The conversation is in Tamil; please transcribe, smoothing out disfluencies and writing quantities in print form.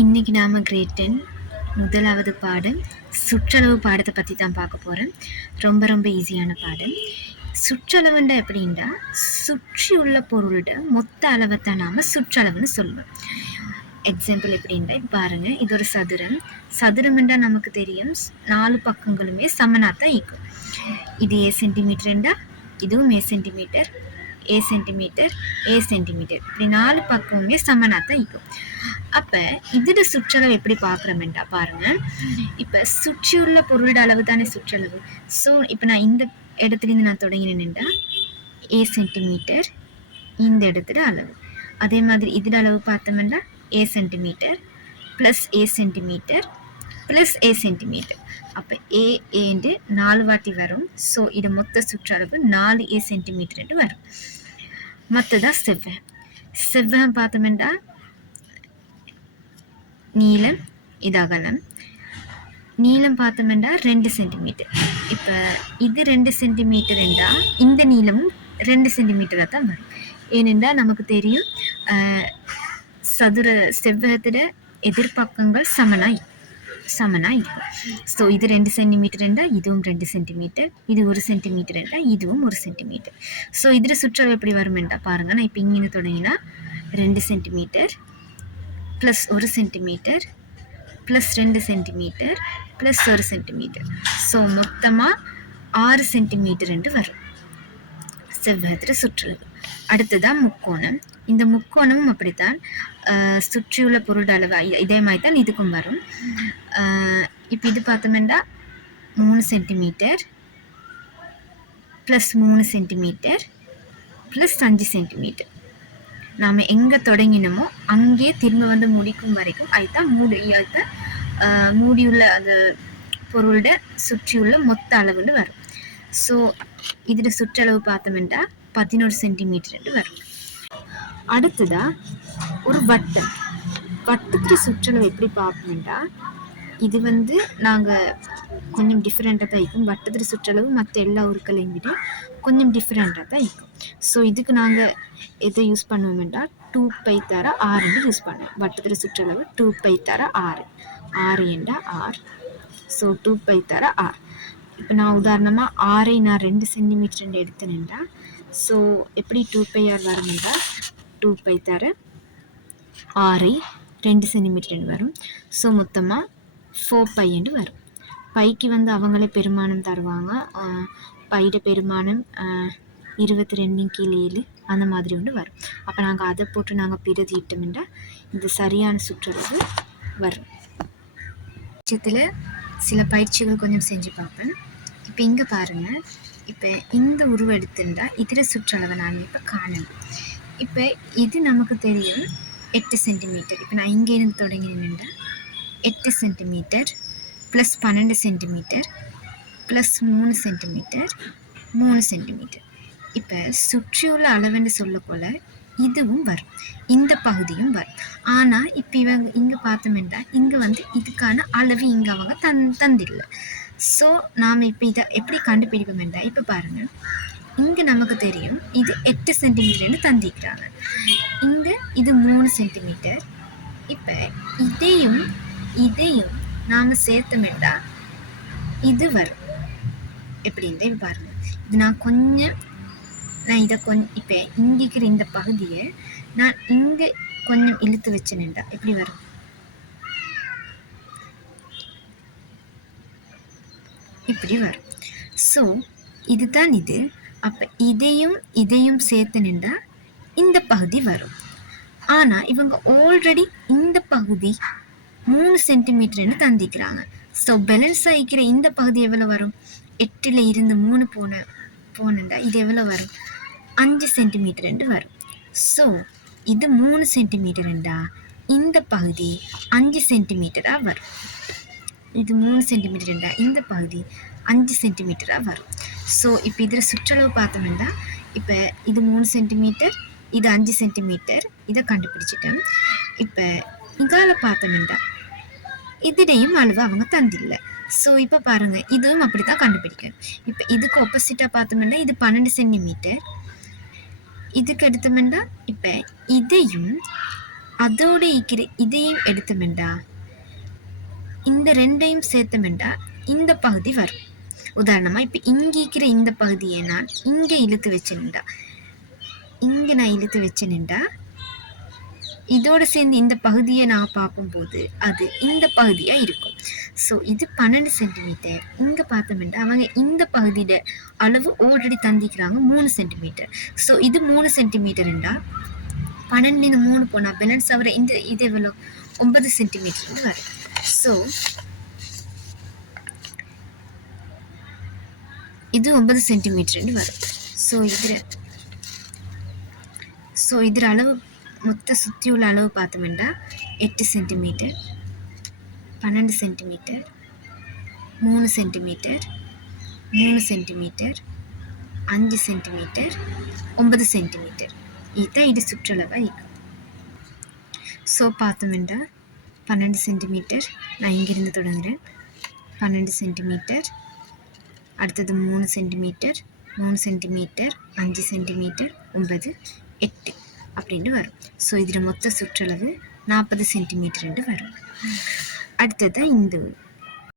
இன்னைக்கு நாம கிரேட் 10 முதலாவது பாடம் சுற்றளவு பாடத்தை பற்றி தான் பார்க்க போகிறோம். ரொம்ப ரொம்ப ஈஸியான பாடம். சுற்றளவுண்டா எப்படின்னா சுற்றி உள்ள பொருளோட மொத்த அளவை தான் நாம் சுற்றளவுன்னு சொல்லுவோம். எக்ஸாம்பிள் எப்படின்னா பாருங்க, இது ஒரு சதுரம். சதுரம்ன்றா நமக்கு தெரியும் 4 பக்கங்களுமே சமனாக தான் இருக்கும். இது ஏ சென்டிமீட்டர்ண்டா இதுவும் ஏ சென்டிமீட்டர், ஏ சென்டிமீட்டர், ஏ சென்டிமீட்டர், இப்படி 4 பக்கமுமே சமனாக தான் இருக்கும். அப்போ இதோட சுற்றளவு எப்படி பார்க்குறோம்டா பாருங்க, இப்போ சுற்றியுள்ள பொருளோட அளவு தானே சுற்றளவு. ஸோ இப்போ நான் இந்த இடத்துலேருந்து நான் தொடங்கினேன்டா ஏ சென்டிமீட்டர் இந்த இடத்துல அளவு. அதே மாதிரி இதோட அளவு பார்த்தோம்னா ஏ centimeter plus A centimeter plus A centimetre. அப்போ ஏண்டு 4 வாட்டி வரும். ஸோ இது மொத்த சுற்றளவு 4 ஏ சென்டிமீட்டர் வரும். மற்றதான் செவ்வகம். செவ்வகம் பார்த்தோம்னா நீளம் இது அகலம். நீளம் பார்த்தோம்னா 2 சென்டிமீட்டர். இப்போ இது 2 சென்டிமீட்டர் என்றால் இந்த நீளமும் 2 சென்டிமீட்டராக தான் வரும். ஏனென்றால் நமக்கு தெரியும் சதுர செவ்வகத்தில் எதிர்பக்கங்கள் சமனாக இருக்கும். ஸோ இது 2 சென்டிமீட்டர் என்றால் இதுவும் 2 சென்டிமீட்டர், இது 1 சென்டிமீட்டர் என்றால் இதுவும் 1 சென்டிமீட்டர். ஸோ இதில் சுற்றளவு எப்படி வரும் என்றால் பாருங்கள், நான் இப்போ இங்கே தொடங்கினா 2 centimeter plus 1 centimeter plus 2 centimeter plus 1 centimetre. So மொத்தமாக 6 சென்டிமீட்டர் என்று வரும் செவ்வகத்தில் சுற்றளவு. அடுத்ததான் முக்கோணம். இந்த முக்கோணமும் அப்படித்தான் சுற்றியுள்ள பொருள் அளவு இதே மாதிரி தான் இதுக்கும் வரும். இப்போ இது பார்த்தோம்னா 3 centimeter plus 3 centimeter plus 5 centimetre. நாம் எங்கே தொடங்கினோமோ அங்கே திரும்ப வந்து முடிக்கும் வரைக்கும் அதுதான் மூடியுள்ள அந்த பொருளோட சுற்றியுள்ள மொத்த அளவுன்னு வரும். ஸோ இதில் சுற்றளவு பார்த்தோம்னா 11 சென்டிமீட்டர் வரும். அடுத்ததா ஒரு வட்டம். வட்டத்தில் சுற்றளவு எப்படி பார்ப்போம்னா இது வந்து நாங்கள் கொஞ்சம் டிஃப்ரெண்ட்டாக தான் இருக்கும். வட்டத்தில் சுற்றளவு மற்ற எல்லா உருக்களையும் விட கொஞ்சம் டிஃப்ரெண்ட்டாக தான் இருக்கும். ஸோ இதுக்கு நாங்கள் எதை யூஸ் பண்ணுவோம்னா 2π தர 6 யூஸ் பண்ணுவோம். வட்டத்தில் சுற்றளவு 2π தர 6 என்றா 6. ஸோ 2π தர 6. இப்போ நான் உதாரணமாக 6ஐ நான் 2 சென்டிமீட்டர் எடுத்தேன்டா. ஸோ எப்படி 2πr வரும்னா 2π தர 6ஐ 2 சென்டிமீட்டர் வரும். ஸோ மொத்தமாக 4π என்று வரும். பைக்கு வந்து அவங்களே பெருமானம் தருவாங்க. பைட பெருமானம் 22 கீழே 7 அந்த மாதிரி ஒன்று வரும். அப்போ நாங்கள் அதை போட்டு நாங்கள் பிரதியிட்டோம்னா இந்த சரியான சுற்றளவு வரும். பட்சத்தில் சில பயிற்சிகள் கொஞ்சம் செஞ்சு பார்ப்பேன். இப்போ இங்கே பாருங்கள், இப்போ இந்த உருவம் எடுத்துட்டா இதில் சுற்றளவை நான் இப்போ காணணும். இப்போ இது நமக்கு தெரியும் 8 சென்டிமீட்டர். இப்போ நான் இங்கேருந்து தொடங்கினேன்டா 8 centimeter plus 12 centimeter plus 3 centimetre 3 centimetre. இப்போ சுற்றியுள்ள அளவுன்னு சொல்லப்போல இதுவும் வரும், இந்த பகுதியும் வரும். ஆனால் இப்போ இவங்க இங்கே பார்த்தோம்னா இங்கே வந்து இதுக்கான அளவு இங்கே அவங்க தந்தில்லை. ஸோ நாம் இப்போ இதை எப்படி கண்டுபிடிப்போம்னா இப்போ பாருங்கள், இங்கே நமக்கு தெரியும் இது 8 சென்டிமீட்டர்னு தந்திக்கிறாங்க. இங்கே இது 3 சென்டிமீட்டர். இப்போ இதையும் நாம் சேர்த்தோம்னா இது வரும். எப்படின்னு பாருங்கள், இது நான் இதை கொஞ்சம் இப்போ இங்கிக்கிற இந்த பகுதியை நான் இங்கே கொஞ்சம் இழுத்து வச்சேன்டா எப்படி வரும், இப்படி வரும். ஸோ இதுதான் இது. அப்போ இதையும் சேர்த்துனேன்டா இந்த பகுதி வரும். ஆனால் இவங்க ஆல்ரெடி இந்த பகுதி 3 சென்டிமீட்டர்னு தந்திக்கிறாங்க. ஸோ பேலன்ஸ் ஆகிக்கிற இந்த பகுதி எவ்வளோ வரும், 8ல் இருந்து 3 போனேன்டா இது எவ்வளோ வரும், 5 சென்டிமீட்டர் வரும். ஸோ இது 3 சென்டிமீட்டர்ண்டா இந்த பகுதி 5 சென்டிமீட்டராக வரும். இது 3 சென்டிமீட்டர்ண்டா இந்த பகுதி 5 சென்டிமீட்டராக வரும். ஸோ இப்போ இதில் சுற்றளவு பார்த்தோம்னா இப்போ இது 3 சென்டிமீட்டர், இது 5 சென்டிமீட்டர், இதை கண்டுபிடிச்சிட்டேன். இப்போ இங்கால பார்த்தோம்னா இதுடையும் அளவு அவங்க தந்தில்லை. ஸோ இப்போ பாருங்கள், இதுவும் அப்படி தான் கண்டுபிடிக்கணும். இப்போ இதுக்கு ஆப்போசிட்டாக பார்த்தோம்னா இது 12 சென்டிமீட்டர். இதுக்கு எடுத்தோம்னா இப்போ இதையும் அதோட இருக்கிற இதையும் எடுத்தமெண்டா இந்த ரெண்டையும் சேர்த்தமெண்டா இந்த பகுதி வரும். உதாரணமா இப்ப இங்க இருக்கிற இந்த பகுதியை நான் இங்க இழுத்து வச்சேன்டா, இங்க நான் இழுத்து வச்சேன்டா, இதோட சேர்ந்து இந்த பகுதியை நான் பார்க்கும்போது அது இந்த பகுதியா இருக்கும். ஸோ இது 12 சென்டிமீட்டர். இங்க பார்த்தோம்னா அவங்க இந்த பகுதியில அளவு ஆல்ரெடி தந்திக்கிறாங்க 3 சென்டிமீட்டர். ஸோ இது 3 சென்டிமீட்டர்ண்டா 12 3 போனா பேலன்ஸ் ஆகிற இந்த இது எவ்வளோ 9 சென்டிமீட்டர் வரும். ஸோ இது 9 சென்டிமீட்டர் வரும். ஸோ இதில் அளவு மொத்த சுற்றி உள்ள அளவு பார்த்தோம்னா 8 centimetre, 12 centimetre, 3 centimetre, 3 centimetre, 5 centimetre, 9 centimetre. இதுதான் இது சுற்றளவாக இருக்கும். ஸோ பார்த்தோம்னா 12 சென்டிமீட்டர், நான் இங்கிருந்து தொடங்குறேன். 12 சென்டிமீட்டர், அடுத்தது 3 சென்டிமீட்டர், 3 சென்டிமீட்டர், 5 சென்டிமீட்டர், 9, 8 அப்படின்னு வரும். ஸோ இதில் மொத்த சுற்றளவு 40 சென்டிமீட்டர் வரும். அடுத்தது இந்த